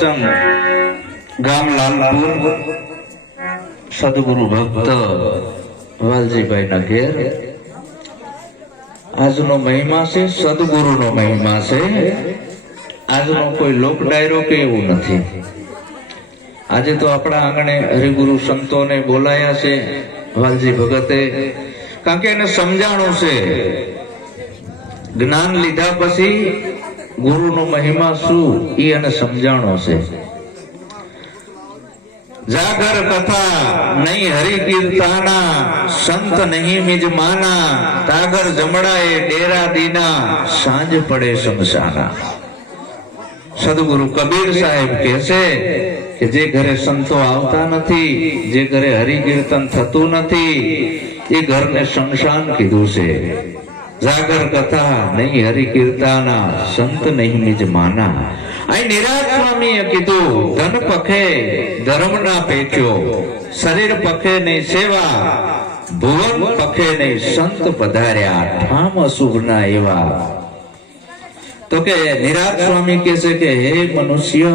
પ્રસંગ ગામ લાલપુર સદગુરુ ભક્ત વાલજીભાઈના ઘેર. આજનો મહિમા છે, સદગુરુનો મહિમા છે. આજનો કોઈ લોક ડાયરો કે એવું નથી. આજે તો આપણા આંગણે હરિગુરુ સંતોને બોલાયા છે, વાલજી ભગતે. કારણ કે એને સમજાણું છે. જ્ઞાન લીધા પછી ગુરુનો મહિમા શું એ એને સમજાણો છે. જાગર કથા નહીં હરિકીર્તાના, સંત નહીં મિજમાના, તાગર જમડાએ ડેરા દીના, સાંજ પડે શમશાના. સદગુરુ કબીર સાહેબ કહે છે કે જે ઘરે સંતો આવતા નથી, જે ઘરે હરિકીર્તન થતું નથી, એ ઘરને શમશાન કીધું છે. જાગર કથા નહીં હરિ કીર્તાના સંત નહીં નિજ માના અહીં નિરાજ સ્વામીએ કીધું, ધન પખે ધર્મ ના પેચ્યો શરીર પખે નહીં સેવા, ભુવન પખે નહીં સંત પધાર્યા, ઠામ અશુભ ના એવા. તો કે નિરાજ સ્વામી કહે છે કે, હે મનુષ્ય,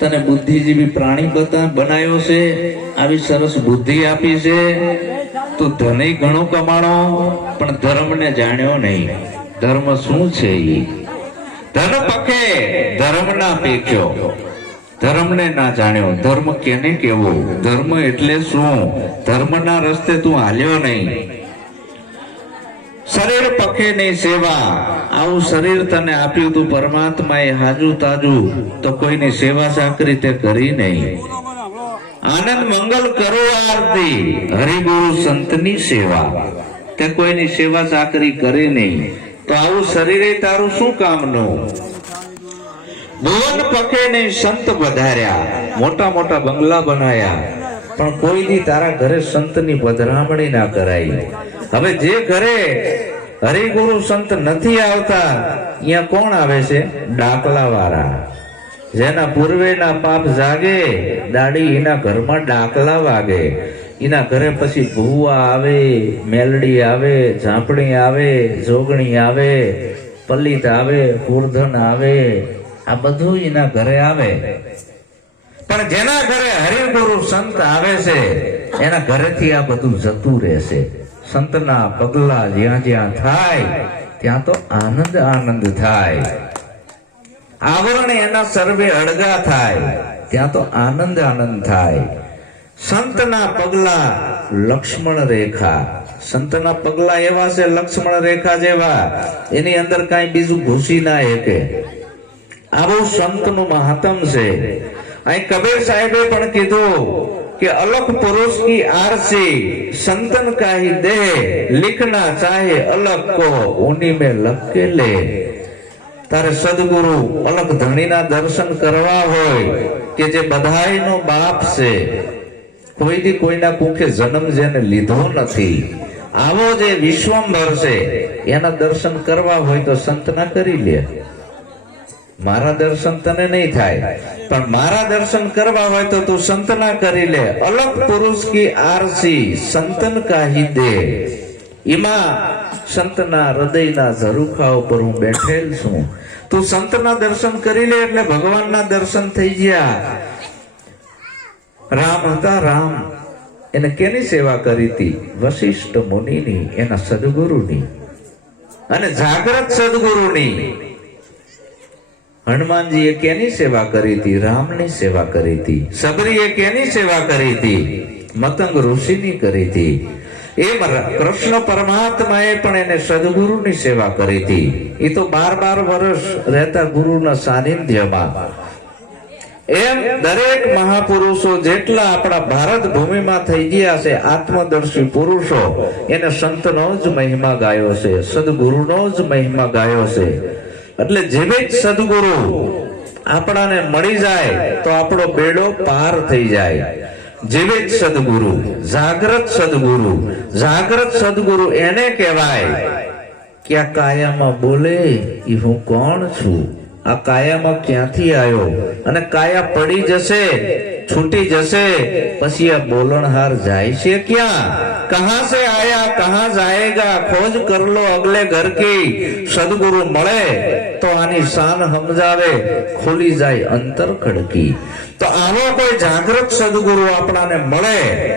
તને બુદ્ધિજીવી પ્રાણી બતા બનાવ્યો છે, આવી સરસ બુદ્ધિ આપી છે તું ધને ઘણું કમાણો, પણ ધર્મને જાણ્યો નહીં. ધર્મ શું છે ધન પખે ધર્મ ના પેખ્યો ધર્મને ના જાણ્યો. ધર્મ કેને કેવો? ધર્મ એટલે શું? ધર્મના રસ્તે તું હાલ્યો નહીં. શરીર પખે ની સેવા. આવું શરીર તને આપ્યું તું પરમાત્માએ હાજુ તાજુ, તો કોઈની સેવા સાકરી તે કરી નહીં. આનંદ મંગલ કરો આરતી. હરિગુરુ સંતની સેવા. તે કોઈની સેવા ચાકરી કરે નહીં. તો આવું શરીરે તારું શું કામનું? ભુવન પકે નહીં સંત વધાર્યા મોટા મોટા બંગલા બનાયા. પણ કોઈ દી તારા ઘરે સંતની પધરામણી ના કરાઈ. હવે જે ઘરે હરિગુરુ સંત નથી આવતા અહીંયા કોણ આવે છે? ડાકલા વાળા જેના પૂર્વેના પાપ જાગે, દાડી એના ઘરમાં ડાકલા વાગે. એના ઘરે પછી ભૂવા આવે, મેલડી આવે, ઝાંપણી આવે, જોગણી આવે પલિત આવે કુરધન આવે. આ બધું એના ઘરે આવે. પણ જેના ઘરે હરિગુરુ સંત આવે છે, એના ઘરેથી આ બધું જતું રહેશે. સંતના પગલા જ્યાં જ્યાં થાય, ત્યાં તો આનંદ આનંદ થાય. આવરણ એના સર્વે અળગા થાય. ત્યાં તો આનંદ આનંદ થાય. સંતના પગલા લક્ષ્મણ રેખા. સંતના પગલા એવા છે લક્ષ્મણ રેખા જેવા. એની અંદર કાંઈ બીજું ઘૂસી ના શકે. આવું સંતનું મહાત્મ છે. અહીં કબીર સાહેબે પણ કીધું કે અલગ પુરુષ કી આરસી, સંતન કાહી દે લિખના ચાહે અલગ કો ઉની में લગ કે લે. તારે સદગુરુ અલગ ધણીના દર્શન કરવા હોય કે જે બધાયનો બાપ છે કોઈ દી કોઈના કુખે જન્મ જેને લીધો નથી. આવો જે વિશ્વંભર છે, એના દર્શન કરવા હોય તો સંતના કરી લે. મારા દર્શન તને નહીં થાય, પણ મારા દર્શન કરવા હોય તો તું સંતના કરી લે. અલગ પુરુષ કી આરસી સંતન કાહી દે. એમાં સંતના હૃદયના ઝરૂખા ઉપર હું બેઠેલ છું. તું સંતના દર્શન કરી લે એટલે ભગવાનના દર્શન થઈ ગયા. રામ હતા રામ. એને કેની સેવા કરી હતી? વશિષ્ઠ મુનિની, એના સદગુરુની. અને જાગ્રત સદગુરુની. હનુમાનજીએ કેની સેવા કરી હતી? રામની સેવા કરી હતી. સબરીએ કેની સેવા કરી હતી? મતંગ ઋષિની કરી હતી. એમ કૃષ્ણ પરમાત્માએ પણ એને સદગુરુની સેવા કરી હતી. એ તો બાર બાર વર્ષ રહેતા ગુરુના સાનિધ્યમાં. એમ દરેક મહાપુરુષો જેટલા આપણા ભારત ભૂમિમાં થઈ ગયા છે, આત્મદર્શી પુરુષો, એને સંતનો જ મહિમા ગાયો છે, સદગુરુનો જ મહિમા ગાયો છે. એટલે જેવે જ સદગુરુ આપણાને મળી જાય, તો આપણો બેડો પાર થઈ જાય. જેવે જ સદગુરુ જાગ્રત સદગુરુ જાગ્રત સદગુરુ એને કહેવાય કે આ કાયામાં બોલે એ હું કોણ છું? આ કાયામાં ક્યાંથી આવ્યો અને કાયા પડી જશે? છૂટી જશે. પછી આ બોલણહાર જાય છે ક્યાં? કહા સે આયા, કહા જાયેગા? ખોજ કર અગલે ઘર કી. સદગુરુ મળે તો આની શાન સમજાવે. ખુલી જાય અંતર ખડકી. તો આવો કોઈ જાગૃત સદગુરુ આપણાને મળે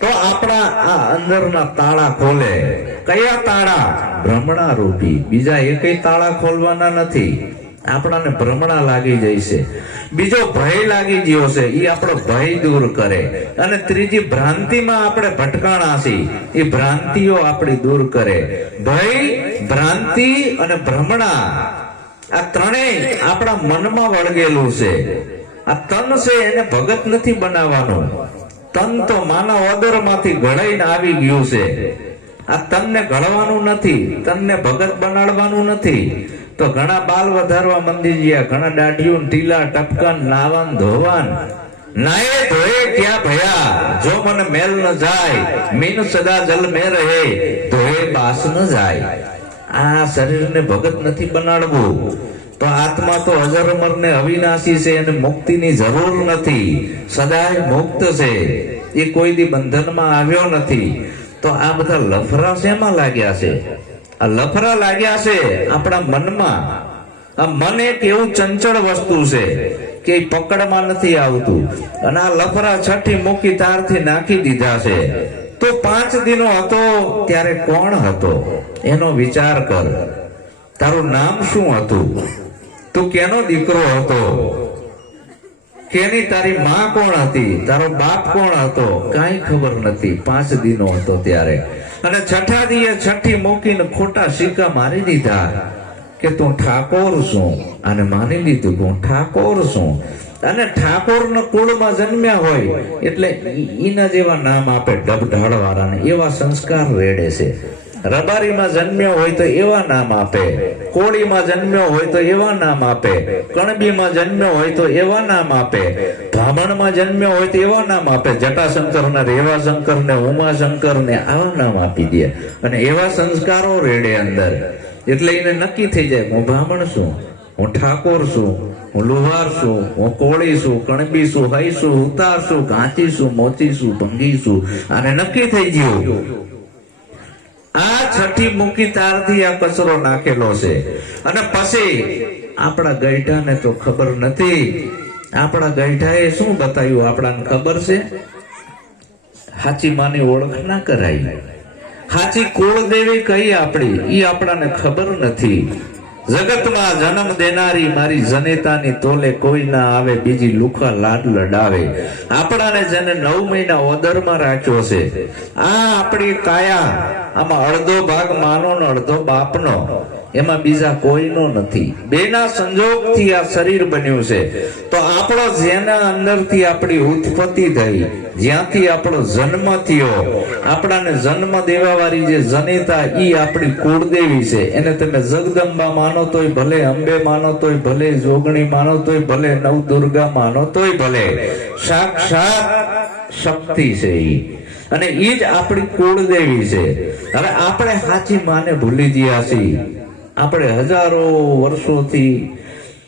તો આપણા આ અંદરના તાળા ખોલે. કયા તાળા? ભ્રમણા રૂપી બીજા એકય તાળા ખોલવાના નથી. આપણાને ભ્રમણા લાગી જાય છે. બીજો ભય લાગી ગયો છે એ આપણો ભય દૂર કરે. અને ત્રીજી ભ્રાંતિમાં આપણે ભટકાણા એ ભ્રાંતિઓ આપણી દૂર કરે. ભય, ભ્રાંતિ અને ભ્રમણા આ ત્રણેય આપણા મનમાં વળગેલું છે. આ તન છે એને ભગત નથી બનાવવાનું. તન તો માનવ ઓદરમાંથી ઘડાઈને આવી ગયું છે. આ તનને ઘડવાનું નથી. તનને ભગત બનાડવાનું નથી. તો ઘણા બાલ વધારવા મંદિર ગયા, ઘણા દાઢીયું ટીલા ટપકન, નાવન, ધોવાન. નાયે ધોયે ક્યાં ભયા? જો મન મેલ ન જાય, મીન સદા જલ મે રહે, ધોયે બાસ ન જાય. આ શરીરને ભગત નથી બનાડવું. તો આત્મા તો અજર અમર ને અવિનાશી છે અને મુક્તિની જરૂર નથી. સદાય મુક્ત છે. એ કોઈ દી બંધનમાં આવ્યો નથી. તો આ બધા લફરા શેમાં લાગ્યા છે? લફરા લાગ્યા છે આપણા મનમાં. મન એક એવું ચંચળ વસ્તુ છે કે પકડમાં નથી આવતું. અને આ લફરા છઠ્ઠી મૂકી તારથી નાખી દીધા છે. તો પાંચ દિનો હતો ત્યારે કોણ હતો? એનો વિચાર કર. તારું નામ શું હતું? તું કેનો દીકરો હતો? કેની તારી માં કોણ હતી? તારો બાપ કોણ હતો? કાંઈ ખબર નથી. પાંચ દિનો હતો ત્યારે. અને છઠ્ઠા દીએ છઠ્ઠી મૂકીને ખોટા સિક્કા મારી દીધા કે તું ઠાકોર છું અને માની લીધું હું ઠાકોર છું. અને ઠાકોર કુળમાં જન્મ્યા હોય એટલે એના જેવા નામ આપે ડબઢાળ વાળાને એવા સંસ્કાર રેડે છે. રબારીમાં જન્મ્યો હોય તો એવા નામ આપે. કોળીમાં જન્મ્યો હોય તો એવા નામ આપે. કણબીમાં જન્મ્યો હોય તો એવા નામ આપે. બ્રાહ્મણમાં જન્મ્યો હોય તો એવા નામ આપે. જટાશંકર ને રેવાશંકર ને ઉમાશંકર ને આવા નામ આપી દે. અને એવા સંસ્કારો રેડે અંદર. એટલે એને નક્કી થઈ જાય, હું બ્રાહ્મણ છું, હું ઠાકોર છું, હું લુહાર છું, હું કોળી છું, કણબી છું, હઈ છું, ઉતાર છું, કાંચી છું, મોચી છું, ભંગી છું. અને નક્કી થઈ ગયું. આ છઠ્ઠી મૂકી તારથી આ કચરો નાખેલો છે. અને પછી આપણા ગઈઢાને તો ખબર નથી. આપણા ગઈઢાએ શું બતાવ્યું? આપણાને ખબર છે? હાચી માની ઓળખ ના કરાય. હાચી કુળદેવી કઈ આપણી? ઈ આપણાને ખબર નથી. જગતમાં જન્મ દેનારી મારી જનેતાની તોલે કોઈ ના આવે, બીજી લુખા લાડ લડાવે. આપણાને જેને નવ મહિના ઓદરમાં રાખ્યો છે, આ આપણી કાયા આમાં અડધો ભાગ માનો અડધો બાપનો. એમાં બીજા કોઈનો નથી. બેના સંજોગથી આ શરીર બન્યું છે. તો આપણો જેના અંદરથી આપણી ઉત્પત્તિ થઈ, જ્યાંથી આપણો જન્મ થયો, આપણાને જન્મ દેવા વાળી જે જનેતા ઈ આપણી કુળદેવી છે. એને તમે જગદંબા માનો તોય ભલે, અંબે માનો તોય ભલે, જોગણી માનો તોય ભલે નવ દુર્ગા માનો તોય ભલે. સાક્ષાત શક્તિ છે ઈ. અને એ જ આપણી કુળદેવી છે. હવે આપણે સાચી માને ભૂલી ગયા છીએ. આપણે હજારો વર્ષોથી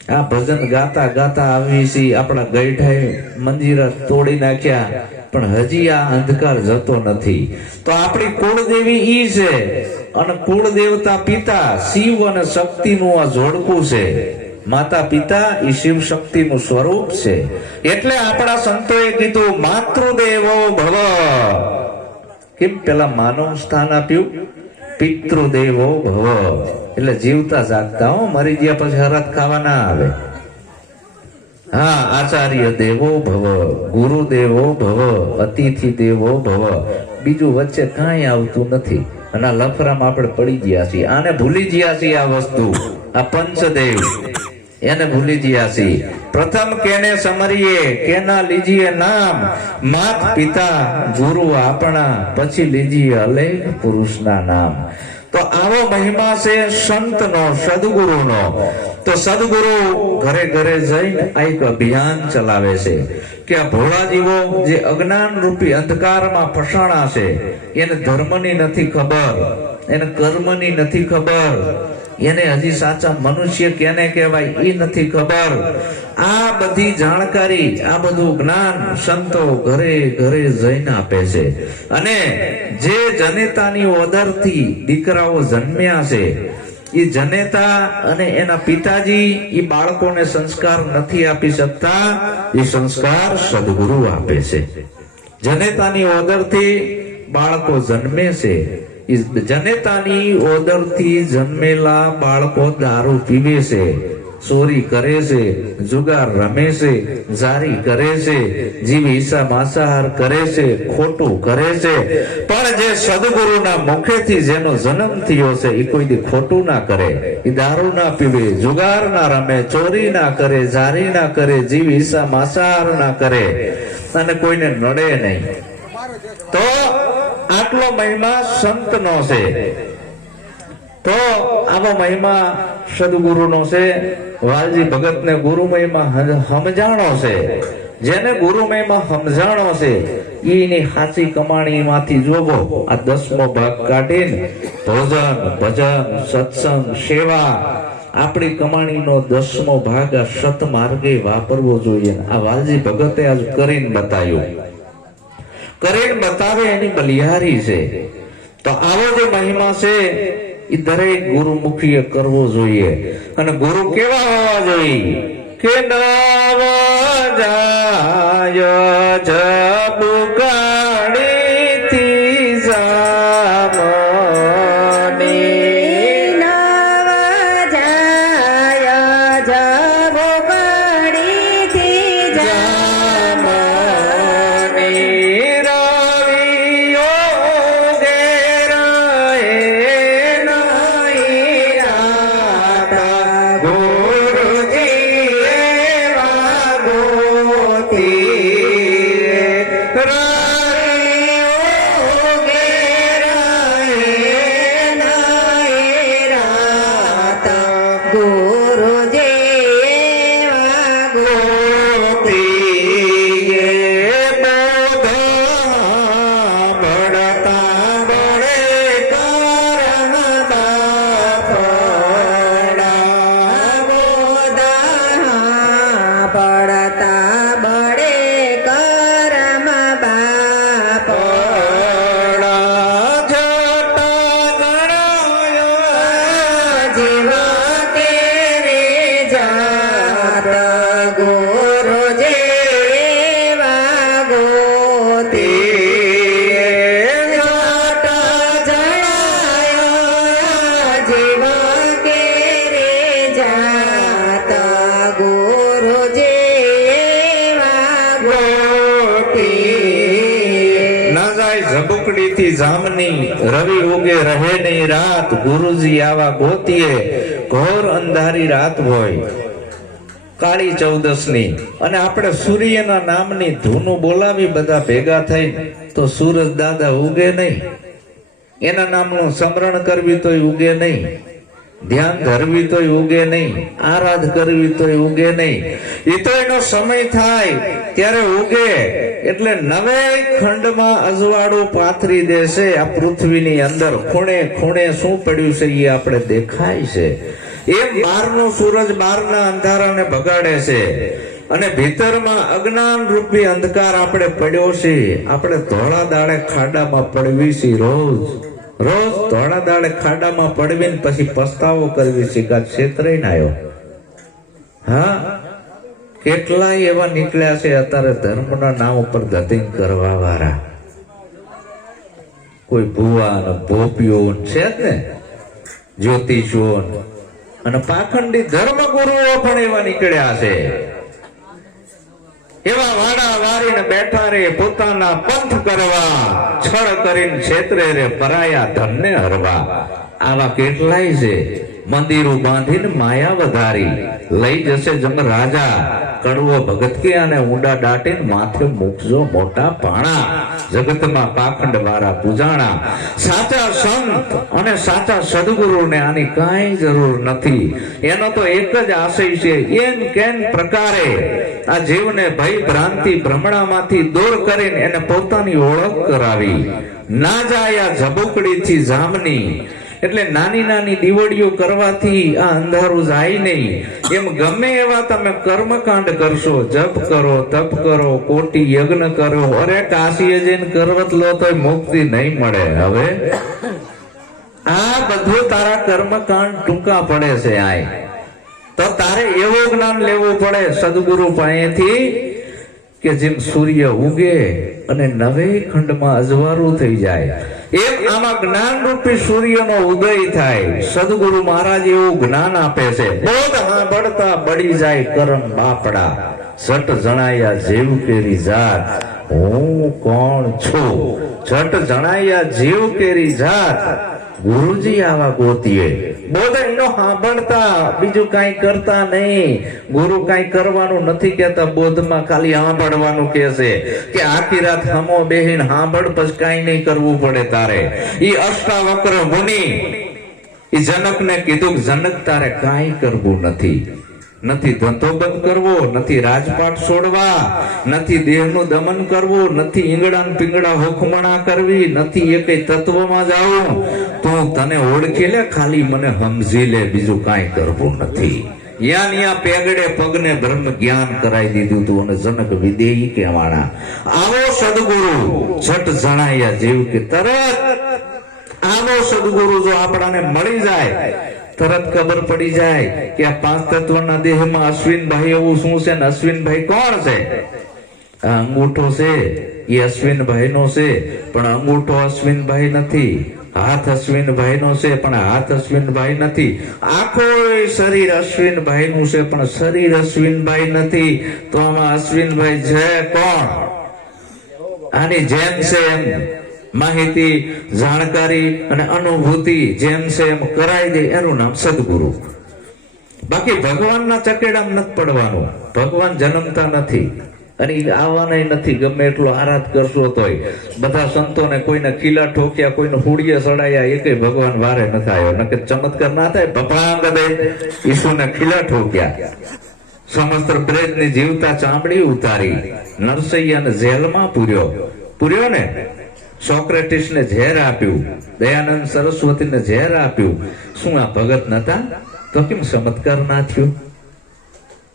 આ ભજન ગાતા ગાતા આવી છીએ. આપણા ગઈઢાએ મંદિર તોડી નાખ્યા, પણ હજી આ અંધકાર જતો નથી. તો આપણી કુળદેવી ઈ છે. અને કુળદેવતા પિતા શિવ અને શક્તિનું આ જોડકું છે. માતા પિતા એ શિવ શક્તિનું સ્વરૂપ છે. એટલે આપણા સંતોએ કીધું, માતૃદેવો ભવ. કેમ પેલા માનવ સ્થાન આપ્યું? પિતૃદેવો ભવ. એટલે જીવતા જાગતા હો, મરી ગયા પછી હરત ખાવા આવે. હા, આચાર્ય દેવો ભવ ગુરુ દેવો ભવ, અતિથિ દેવો ભવ. બીજું વચ્ચે કાંઈ આવતું નથી. અને આ લફરામાં આપણે પડી ગયા છીએ. આને ભૂલી ગયા છીએ આ વસ્તુ. આ પંચદેવ. એને ભૂલી ગયા છીએ પ્રથમ કેને સમરીએ, કેના લીજીએ નામ? માત પિતા ગુરુ આપણા, પછી લીજીએ અલેખ પુરુષના નામ. તો આવો મહિમા છે સંતનો, સદગુરુનો. તો સદગુરુ ઘરે ઘરે જઈને એક અભિયાન ચલાવે છે કે આ ભોળા જીવો જે અજ્ઞાન રૂપી અંધકારમાં ફસાણા છે, એને ધર્મની નથી ખબર, એને કર્મની નથી ખબર. એને હજી સાચા મનુષ્ય કેને કહેવાય એ નથી ખબર. આ બધી જાણકારી, આ બધું જ્ઞાન સંતો ઘરે ઘરે જઈને આપે છે. અને જે જનેતાની ઓદરથી દીકરાઓ જન્મ્યા છે એ જનેતા અને એના પિતાજી એ બાળકોને સંસ્કાર નથી આપી શકતા એ સંસ્કાર સદગુરુ આપે છે. જનેતાની ઓદરથી બાળકો જન્મે છે. જનેતાની ઓદરથી જન્મેલા બાળકો દારૂ પીવે છે, ચોરી કરે છે, જુગાર રમે છે, જારી કરે છે, જીવ ઈસા માંસાહાર કરે છે, ખોટું કરે છે. પણ જે સદગુરુના મુખેથી જેનો જન્મ થયો છે એ કોઈ ખોટું ના કરે. એ દારૂ ના પીવે, જુગાર ના રમે, ચોરી ના કરે, જારી ના કરે, જીવ ઈસા માંસાહાર ના કરે. અને કોઈને નડે નહીં. તો આટલો મહિમા સંતનો છે. તો આવો મહિમા સદગુરુનો છે. વાલજી ભગતને ગુરુ મહિમા સમજાણો છે. જેને ગુરુ મહિમા સમજાણો છે એની સાચી કમાણીમાંથી જોવો. આ દસમો ભાગ કાઢીને ભોજન, ભજન, સત્સંગ, સેવા. આપણી કમાણીનો દસમો ભાગ આ સત માર્ગે વાપરવો જોઈએ. આ વાલજી ભગતે આજ કરીને બતાવ્યું. કરીને બતાવે એની બલિહારી છે. તો આવો જે મહિમા છે એ દરેક ગુરુમુખીએ કરવો જોઈએ. અને ગુરુ કેવા હોવા જોઈએ? કે નવ જાય ચૌદસ અને આપણે સૂર્યના નામની ધૂનું બોલાવી બધા ભેગા થઈ તો સૂરજ દાદા ઉગે નહીં. એના નામનું સ્મરણ કરવી તોય ઉગે નહીં. ધ્યાન ધરવી તોય ઉગે નહીં. આરાધ કરવી તોય ઉગે નહીં. એ તો એનો સમય થાય ત્યારે ઉગે. એટલે નવે ખંડમાં અજવાળું પાથરી દેશે આ પૃથ્વીની અંદર. ખૂણે ખૂણે શું પડ્યું છે એ આપણે દેખાય છે. એમ બહારનો સૂરજ બહારના અંધારાને ભગાડે છે. અને ભીતરમાં અજ્ઞાન રૂપી અંધકાર આપણે પડ્યો છે. આપણે ધોળા દાડે ખાડામાં પડવી છે રોજ. રોજ ધોળા દાડે ખાડામાં પડવીને પછી પસ્તાવો કરવી છે કે ક્ષેત્રે આવ્યો હા? કેટલાય એવા નીકળ્યા છે અત્યારે ધર્મના નામ ઉપર ધતિંગ કરવા વાળા. કોઈ ભુવા ભોપિયો છે જ ને? જ્યોતિષો. અને પાખંડી ધર્મગુરુઓ પણ એવા નીકળ્યા છે. એવા વાડા વારીને બેઠા રે, પોતાના પંથ કરવા, છળ કરીને ક્ષેત્રે રે, પરાયા ધનને હરવા. આવા કેટલાય છે. મંદિરો બાંધીને માયા વધારી. લઈ જશે જમ રાજા. કડવો ભગત અને ઊંડા દાટે માથે મૂકજો મોટા પાણા. જગતમાં પાખંડ વાળા પૂજાણા, સાચા સંત અને સાચા સદગુરુને આની કાંઈ જરૂર નથી. એનો તો એક જ આશય છે એમ કેમ પ્રકારે. આ જીવને ભય ભ્રાંતિ ભ્રમણામાંથી દૂર કરીને એને પોતાની ઓળખ કરાવી. ના જાય આ ઝબુકડીથી જામની એટલે નાની નાની દીવડીઓ કરવાથી આ અંધારું જાય નહીં. એમ ગમે એવા તમે કર્મકાંડ કરશો, જપ કરો, તપ કરો, કોટી યજ્ઞ કરો, અરે કાશીએ જઈને કરવત લો તો મુક્તિ નહીં મળે. હવે આ બધું તારા કર્મકાંડ ટૂંકા પડે છે આય. તો તારે એવો જ્ઞાન લેવું પડે સદગુરુ પાસેથી કે જેમ સૂર્ય ઉગે અને નવે ખંડમાં અજવાળું થઈ જાય. એમ આમાં જ્ઞાન રૂપી સૂર્યનો ઉદય થાય. સદગુરુ મહારાજ એવું જ્ઞાન આપે છે. બોધ બળી જાય કરમ બાપડા. સટ જણાયા જીવ કેરી જાત, હું કોણ છું? છટ જણાયા જીવ કેરી જાત, ગુરુજી આવા ગોતીએ. બોલે સાંભળતા, બીજું કાંઈ કરતા નહીં. ગુરુ કાંઈ કરવાનું નથી કહેતા, બોધમાં ખાલી સાંભળવાનું કહે છે કે આખી રાત હમો બેહીન સાંભળ, પછી કાંઈ નહીં કરવું પડે તારે. એ અષ્ટાવક્ર મુનિ જનક જનકને કીધું જનક તારે કાંઈ કરવું નથી. નથી ધંધો બંધ કરવો, નથી રાજપાટ છોડવા, નથી દેહનું દમન કરવું, નથી ઈંગડા પિંગડા હુકમણા કરવી, નથી એકે તત્વમાં જાવું. તો તને ઓળખી લે, ખાલી મને સમજી લે, બીજું કાંઈ કરવું નથી. જનક વિદેહી કહેવાના આવો સદગુરુ છટ જણાયા જેવું કે તરત. આવો સદગુરુ જો આપણાને મળી જાય તરત ખબર પડી જાય કે આ પાંચ તત્વના દેહમાં અશ્વિનભાઈ એવું શું છે ને અશ્વિનભાઈ કોણ છે? આ અંગૂઠો છે, એ અશ્વિનભાઈ નો છે, પણ અંગૂઠો અશ્વિનભાઈ નથી, હાથ અશ્વિનભાઈ નો છે, પણ હાથ અશ્વિનભાઈ નથી. આખો શરીર અશ્વિનભાઈ નું છે, પણ શરીર અશ્વિનભાઈ નથી. તો આમાં અશ્વિનભાઈ છે કોણ? આની જેમ છે એમ. માહિતી, જાણકારી અને અનુભૂતિ જેમ છે એમ કરાઈ દે એનું નામ સદગુરુ. બાકી ભગવાનના ચકેડામાં નથી પડવાનું. ભગવાન જન્મતા નથી અને આવવાના નથી, ગમે એટલો આરાધ કરશો તોય. બધા સંતોને કોઈને કિલ્લા ઠોક્યા, કોઈને હુડીએ સડાયા એકે ભગવાન વારે ન આવ્યો. નકે ચમત્કાર ના થાય ભભાંગ દે. ઈસુને ખીલા ઠોક્યા. સમસ્ત પ્રેતની જીવતા ચામડી ઉતારી. નરસૈયાને જેલમાં પૂર્યો. પૂર્યો ને? સોક્રેટિસને ઝેર આપ્યું, દયાનંદ સરસ્વતીને ઝેર આપ્યું. શું આ ભગત નતા? તો કેમ ચમત્કાર ના થયો?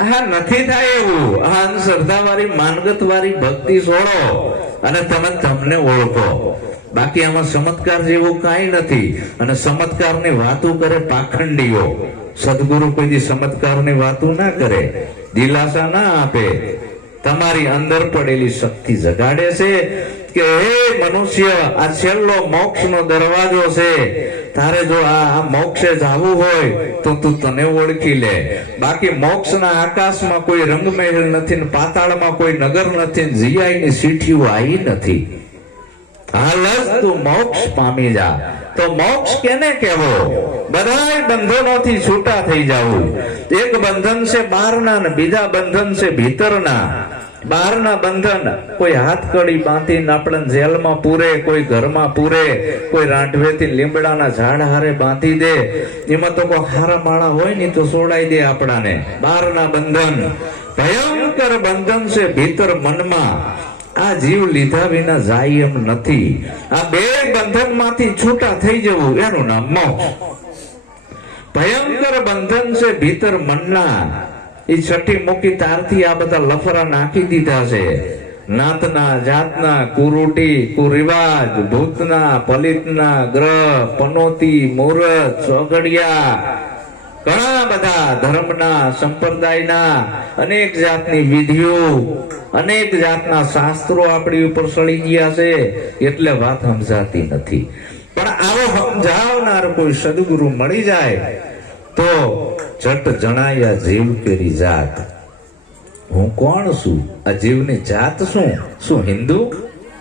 હા, નથી થાય એવું. આ અંધશ્રદ્ધા વાળી માનગત વાળી ભક્તિ છોડો અને તમે તમને ઓળખો. બાકી આમાં ચમત્કાર જેવું કાંઈ નથી. અને ચમત્કારની વાતો કરે પાખંડીઓ. સદગુરુ કોઈ દી ચમત્કારની વાતો ના કરે. દિલાસા ના આપે. તમારી અંદર પડેલી શક્તિ જગાડે છે કે હે મનુષ્ય, આ છેલ્લો મોક્ષનો દરવાજો છે. તારે જો આ મોક્ષે જવું હોય, તો તું તને ઓળખી લે. બાકી મોક્ષના આકાશમાં કોઈ રંગમહેલ નથી પાતાળમાં કોઈ નગર નથી જીઆઈની સીઠીઓ આવી નથી. હાલ તું મોક્ષ પામી જા. તો મોક્ષ કેને કહેવો? બધા બંધનોથી છૂટા થઈ જાવું એક બંધન છે બહારના ને બીજા બંધન છે ભીતરના. બહારના બંધન, કોઈ હાથ કડી બાંધીને આપણને જેલમાં પૂરે, કોઈ ઘરમાં પૂરે, કોઈ રાંઢવેથી લીમડાના ઝાડ હારે બાંધી દે. એમાં તો કોઈ હારા માળા હોય ને તો સોડાઈ દે આપણાને. બહારના બંધન, ભયંકર બંધન છે ભીતર મનમાં. આ જીવ લીધા વિના જાય એમ નથી. આ બે બંધનમાંથી છૂટા થઈ જવું, એનું નામ મોક્ષ. ભયંકર બંધન છે ભીતર મનના. એ છઠ્ઠી મૂકી તારથી આ બધા લફરા નાખી દીધા છે. નાતના, જાતના, કુરૂટી, કુરિવાજ, ભૂતના, પલિતના, ગ્રહ, પનોતી, મુહૂર્ત ચોગડિયા ઘણા બધા ધર્મના, સંપ્રદાયના, અનેક જાતની વિધિઓ, અનેક જાતના શાસ્ત્રો આપણી ઉપર સળી ગયા છે, એટલે વાત સમજાતી નથી. પણ આવો સમજાવનાર કોઈ સદગુરુ મળી જાય, તો જટ જણાયા જીવ કેરી જાત. હું કોણ છું? આ જીવની જાત શું? શું હિન્દુ?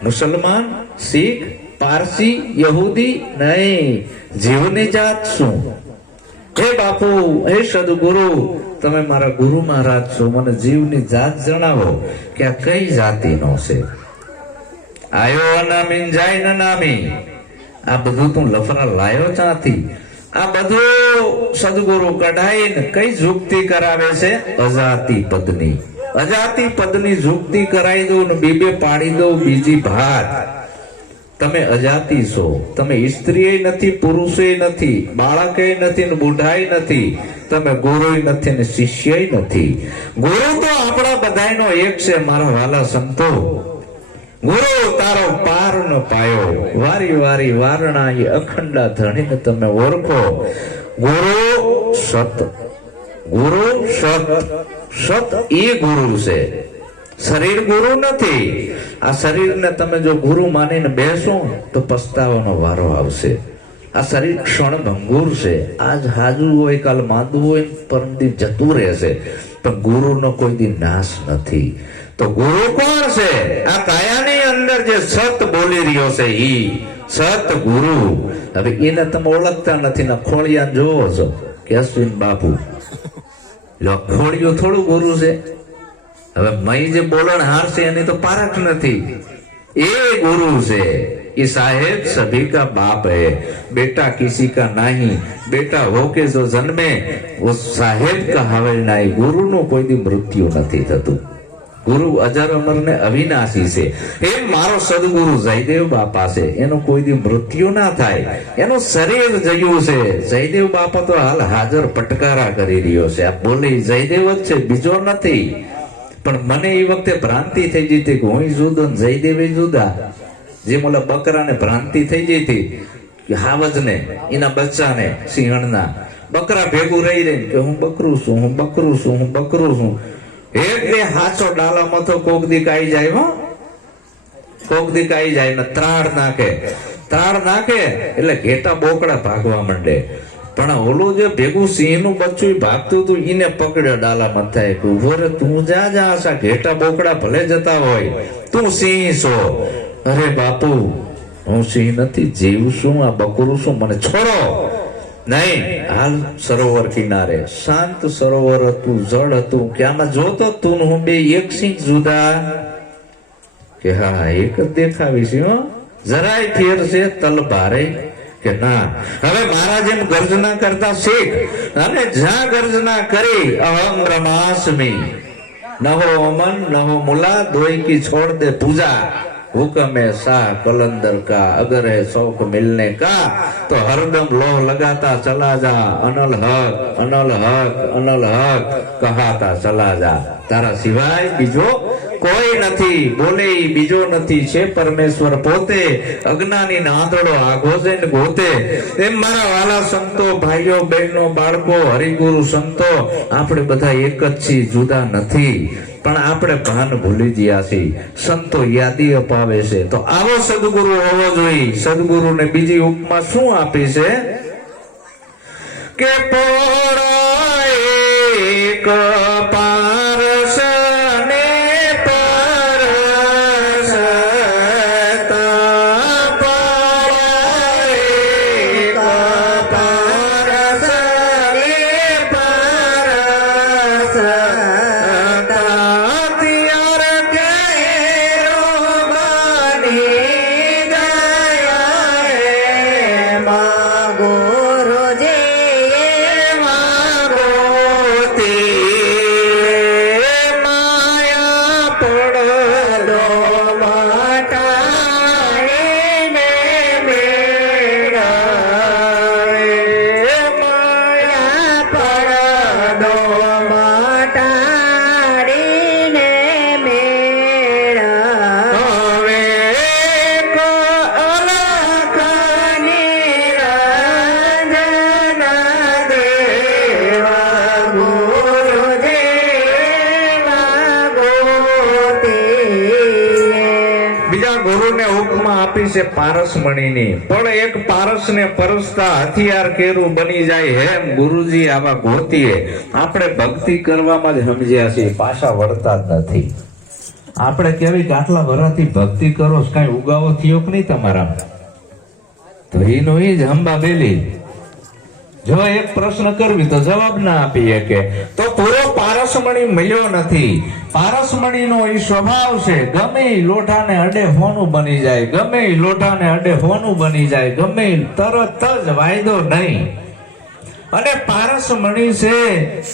મુસલમાન? શીખ? પારસી? યહૂદી? નહીં. જીવની જાત શું? હે બાપુ, હે સદગુરુ, તમે મારા ગુરુ મહારાજ છો. મને જીવની જાત જણાવો કે આ કઈ જાતિનો છે? આયો અનામી ને જાય ન નામી આ બધું તું લફરા લાયો ચાથી? આ બધું સદગુરુ કઢાઈને કઈ જુક્તિ કરાવે છે? અજાતી પદની. અજાતી પદની જુક્તિ કરાવી દઉં ને બીબે પાડી દઉં બીજી ભાત. તમે અજાતી છો. તમે સ્ત્રીએ નથી પુરુષે નથી, બાળકે નથી ને બુઢાઈ નથી. તમે ગુરુય નથી ને શિષ્યય નથી. ગુરુ તો આપણા બધાનો એક છે, મારા વાલા સંતો. ગુરુ, તારો પાર ન પાયો. વારી વારી વારણા એ અખંડા ધણીને તમે ઓળખો. ગુરુ સત. ગુરુ સત. સત એ ગુરુ છે. શરીર ગુરુ નથી. આ શરીરને તમે જો ગુરુ માનીને બેસો, તો પસ્તાવાનો વારો આવશે. આ શરીર ક્ષણ ભંગુર છે. આજ હાજુ હોય, કાલ માંદું હોય, પરમદી જતું રહેશે. પણ ગુરુનો કોઈ દી નાશ નથી. તો ગુરુ કોણ છે આ કાયાની અંદર જે સત બોલી રહ્યો છે ઈ સત ગુરુ હવે એને તમે ઓળખતા નથી ને ખોળિયા જોવો છો કે અશ્વિન બાપુ લો ખોડિયું થોડું ગુરુ છે હવે મય જે બોલણ હાર છે એની તો પારખ નથી એ ગુરુ છે ये साहेब सभी का बाप है बेटा किसी का नहीं बेटा होके जो जन्मे वो સાહેબ કહાવે નહીં ગુરુનું કોઈ દી મૃત્યુ નથી થતું ગુરુ અજર અમર ને અવિનાશી છે. એ મારો સદગુરુ જયદેવ બાપા છે. એનું કોઈ દી મૃત્યુ ના થાય. એનું શરીર જયું છે. જયદેવ બાપા તો હાલ હાજર પટકારા કરી રહ્યો છે. આ બોલે જયદેવ જ છે, બીજો નથી. પણ મને એ વખતે ભ્રાંતિ થઈ હતી કે હું જુદો ને જયદેવ જુદા. જે મોલા બકરાને ભ્રાંતિ થઈ કે હાવજને, એના બચ્ચાને, સિંહણના. બકરા ભેગું રહી રહી કે હું બકરું છું, હું બકરું છું, હું બકરું છું. એટલે હાચો ડાલામાં તો કોક દી કાઈ જાય હો. કોક દી કાઈ જાય ને ત્રાળ નાખે. ત્રાળ નાખે એટલે ઘેટા બોકડા ભાગવા માંડે. પણ ઓલું જે ભેગું સિંહનું બચ્ચું ભાગતું હતું એને પકડ્યો ડાલા મથાએ ઊભો રે, તું જા જા, આશા ઘેટા બોકડા ભલે જતા હોય. તું સિંહ છો. અરે બાપુ, હું સિંહ નથી, જીવ છું, આ બકરું છું, મને છોડો. નહીં, હાલ સરોવર કિનારે શાંત સરોવર હતું, જળ હતું. કે આમાં જોતો તું હું બે એક સિંહ જુદા. કે હા, એક જ દેખાવીશ જરાય ફેર છે, તલ ભારે. કે ના. હવે મારા જેમ ગર્જના કરતા શીખ અને જ્યાં ગર્જના કરી, અહમ રમાસમી. નહો અમન, નહો મુલા, દોઈ કી છોડ દે પૂજા. हुक्म है शाह कलंदर का अगर है शौक मिलने का तो हरदम लोह लगाता चला जा अनल हक अनल हक अनल हक કહાતા ચલા જા તારા સિવાય બીજો કોઈ નથી બોલે ઈ બીજો નથી છે પરમેશ્વર પોતે અજ્ઞાની નાંદડો આઘોશે ને ગોતે એમ મારા વાલા સંતો ભાઈઓ બહેનો બાળકો હરિગુરુ સંતો આપણે બધા એક જ છીએ જુદા નથી પણ આપણે ભાન ભૂલી ગયા છીએ. સંતો યાદી અપાવે છે. તો આવો સદગુરુ હોવો જોઈએ. સદગુરુને બીજી ઉપમા શું આપી છે? કે પોળો એક પારસ આપી છે પારસમણીની પણ એક પારસને પરસતા હથિયાર કેરું બની જાય હેમ ગુરુજી આવા ગોતીએ. આપણે ભક્તિ કરવામાં જ સમજ્યા છીએ, પાછા વળતા જ નથી. આપણે કેવી કાટલા વરાથી ભક્તિ કરો, કઈ ઉગાવો થયો કે નહીં તમારા તો એનો એ જ હંબા બેલી. જો એક પ્રશ્ન કરવી તો જવાબ ના આપી શકે. તો પૂરો પારસમણી મળ્યો નથી. પારસમણીનો એ સ્વભાવ છે, ગમે ઈ અડે હોનું બની જાય, ગમે ઈ અડે હોનું બની જાય, ગમે તરત જ વાયદો નહીં. અને પારસમણી છે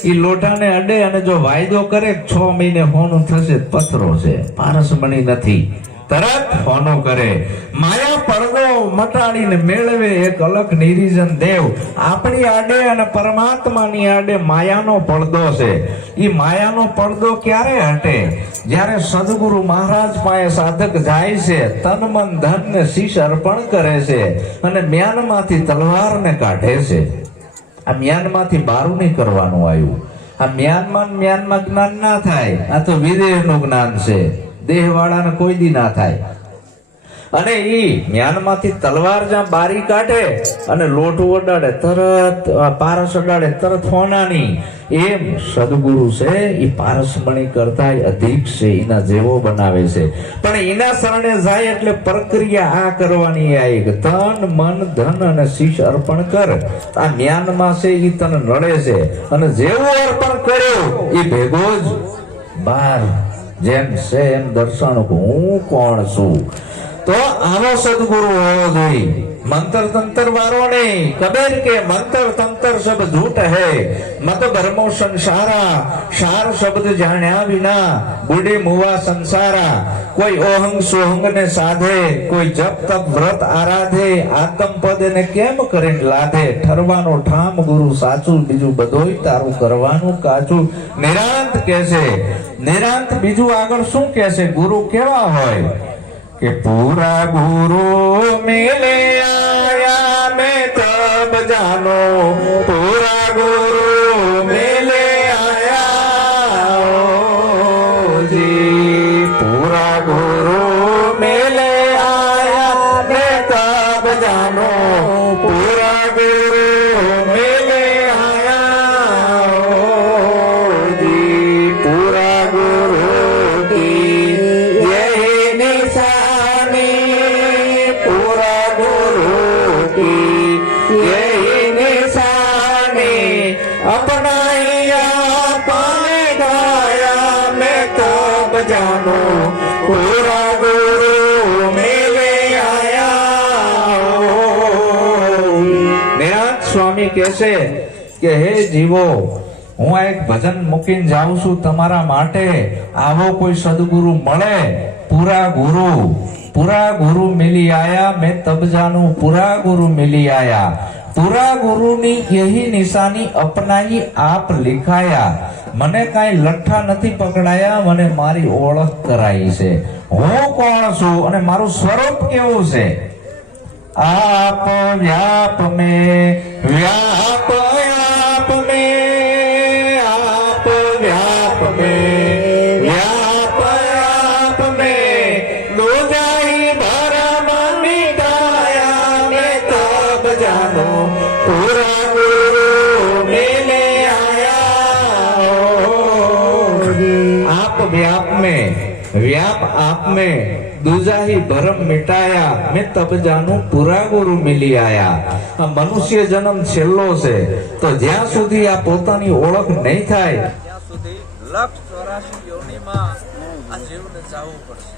એ લોટાને અડે અને જો વાયદો કરે, છ મહિને હોનું થશે, પથરો છે. પારસમણી નથી. તરત ફોનો કરે. માયા પડદો મટાડીને મેળવે એક અલગ નિરીજન દેવ. આપણી આડે અને પરમાત્માની આડે માયાનો પડદો છે. એ માયાનો પડદો ક્યારે હટે? જ્યારે સદગુરુ મહારાજ પાસે સાધક જાય છે, તન મન ધન શીશ અર્પણ કરે છે અને મ્યાનમાંથી તલવારને કાઢે છે. આ મ્યાનમાંથી બારું નહીં કરવાનું આવ્યું. આ મ્યાનમાં મ્યાનમાં જ્ઞાન ના થાય, આ તો વિદેહનું જ્ઞાન છે. દેહ વાળાને કોઈ દી ના થાય. અને ઈ જ્ઞાનમાંથી તલવાર જ્યાં બારી કાઢે અને લોટું અડાડે તરત પારસ અડાડે, તરત ફોનાની એમ સદગુરુ છે એ પારસમણી કરતા અધિક છે એના જેવો બનાવે છે. પણ એના શરણે જાય એટલે પ્રક્રિયા આ કરવાની આ એક. તન મન, ધન અને શીશ અર્પણ કર. આ જ્ઞાનમાં છે એ તને નડે છે. અને જેવું અર્પણ કર્યું એ ભેગો જ બાર જેમ છે દર્શન હું કોણ છું? તો આવો સદગુરુ હોવો જોઈએ. મંતર તંતર વારો નહીં. કબેર કે મંતર તંતર સબ જૂઠ હે. મત ભરમો સંસારા. સાર શબ્દ જાણ્યા વિના બુડી મુવા સંસારા. કોઈ ઓહંગ સોહંગ ને સાધે, કોઈ જપ તપ વ્રત આરાધે આતમ પદ ને કેમ કરીને લાધે? ઠરવાનો ઠામ ગુરુ સાચું, બીજું બધોય તારું કરવાનું કાચું. નિરાંત કહેશે નિરાંત બીજું આગળ શું કે છે? ગુરુ કેવા હોય? કે પૂરા ગુરુ મિલે આયા મેં તબ જાનો કહેશે કે, હે જીવો, હું એક ભજન મૂકીને જાઉં છું તમારા માટે. આવો કોઈ સદગુરુ મળે. પૂરા ગુરુ પૂરા ગુરુ મિલી આયા. મેં તબજાનું પૂરા ગુરુ મિલી આયા. પૂરા ગુરુની યહી નિશાની અપનાઈ આપ લિખાયા. મને કાંઈ લઠ્ઠા નથી પકડાયા, મને મારી ઓળખ કરાઈ છે. હું કોણ છું? અને મારું સ્વરૂપ કેવું છે? आप व्याप में व्याप आप में आप व्याप में व्याप आप में दो जाई भरम मिटाया मैं तब जानो। पूरा गुरु मिले आया। आप व्याप में, व्याप आप में દુજાહી ભરમ મિટાયા. મે તપજાનું પુરા ગુરુ મિલી આયા આ મનુષ્ય જન્મ છેલ્લો છે. તો જ્યાં સુધી આ પોતાની ઓળખ નહીં થાય ત્યાં સુધી લક્ષ ચોરાશી યોનીમાં આ જીવને જવું પડશે.